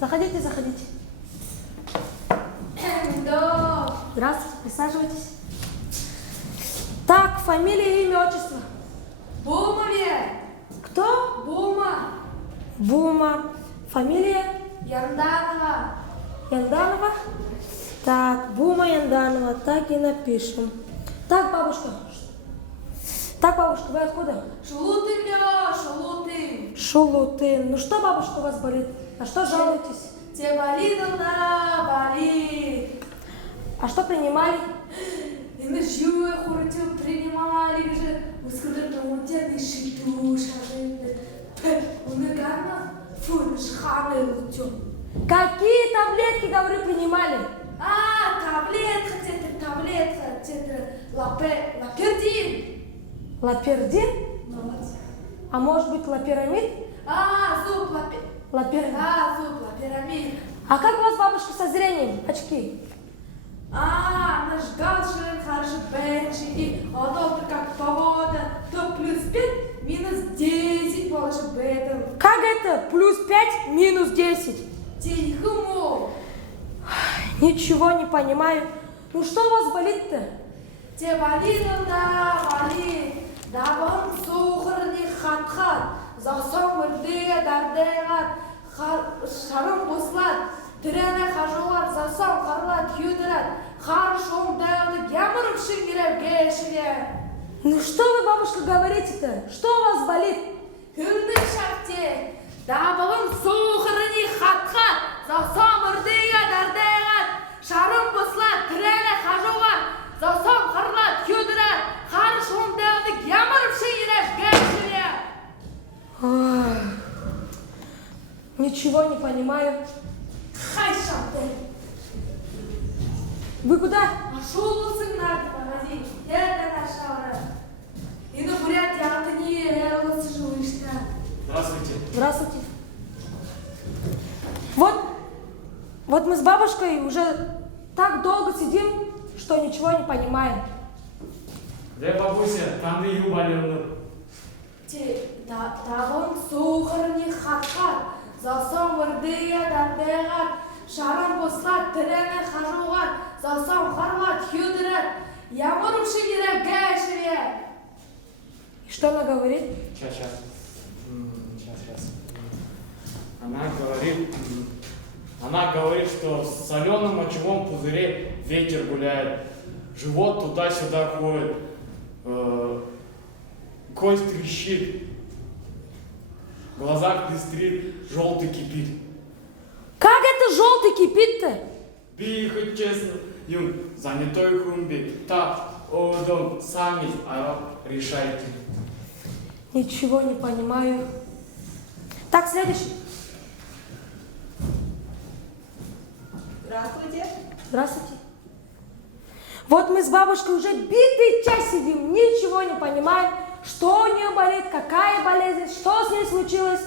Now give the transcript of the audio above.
Заходите, заходите. Здравствуйте, присаживайтесь. Так, фамилия, имя, отчество. Бумове. Кто? Бума. Бума. Фамилия? Янданова. Янданова? Так, Бума Янданова, так и напишем. Так, бабушка. Так, бабушка, вы откуда? Шулутин, я, Шулутин. Шулутин. Ну что, бабушка, у вас болит? На что жалуетесь? Тебе болит, да, болит. А что принимали? Энергию хоть принимали же. Ускоренно умутят и шиту, шажи. Унырганно, фу, шханы лучу. Какие таблетки, говорю, принимали? Таблетка, лапердин. Лапердин? Молодец. А может быть лапирамид? Зуб Лапердин. зуб лаперамид. А как у вас, бабушка, со зрением? Очки? Наш галшин, хороший бенчики, а доктор как погода, то +5, -10 положит бетом. Как это? +5, -10. Тихому. Ничего не понимаю. Ну что у вас болит-то? Те болит, да, болит. Да вам сухарни хат-хат, засом мырдыга дардегат, шарым буслат, тирене хажуар, засом харлат, юдырат, харшом дауды, ямырым шингирев гешиге. Ну что вы, бабушка, говорите-то? Что у вас болит? Хылды шахте, да вам сухарни хат-хат, засом мырдыга дардегат, шарым буслат, тирене хажуар, засом харлат, юдырат, харшом дауды, ямырым шингирев гешиге. Ой, ничего не понимаю. Хай шахте. Вы куда? Шулусын надо погоди. Это наша. И на бурят я-то не слышно. Здравствуйте. Здравствуйте. Вот мы с бабушкой уже так долго сидим, что ничего не понимаем. Де бабуся, там де юбалерны. Да вон сухарни хат-хат. Засом вырдыя дардегат. Шарам буслат, тирене хажугат. Засом харлат, хюдырат. Ямырым шингирев гэшеве. И что она говорит? Сейчас. Она говорит, что в соленом мочевом пузыре ветер гуляет, живот туда-сюда ходит, кость трещит, в глазах пестрит, желтый кипит. Как это желтый кипит-то? Бихать честно, юн, занятой хумби, так, одом, сами, решайте. Ничего не понимаю. Так, следующий. Здравствуйте. Здравствуйте. Вот мы с бабушкой уже битый час сидим, ничего не понимаем, что у нее болит, какая болезнь, что с ней случилось.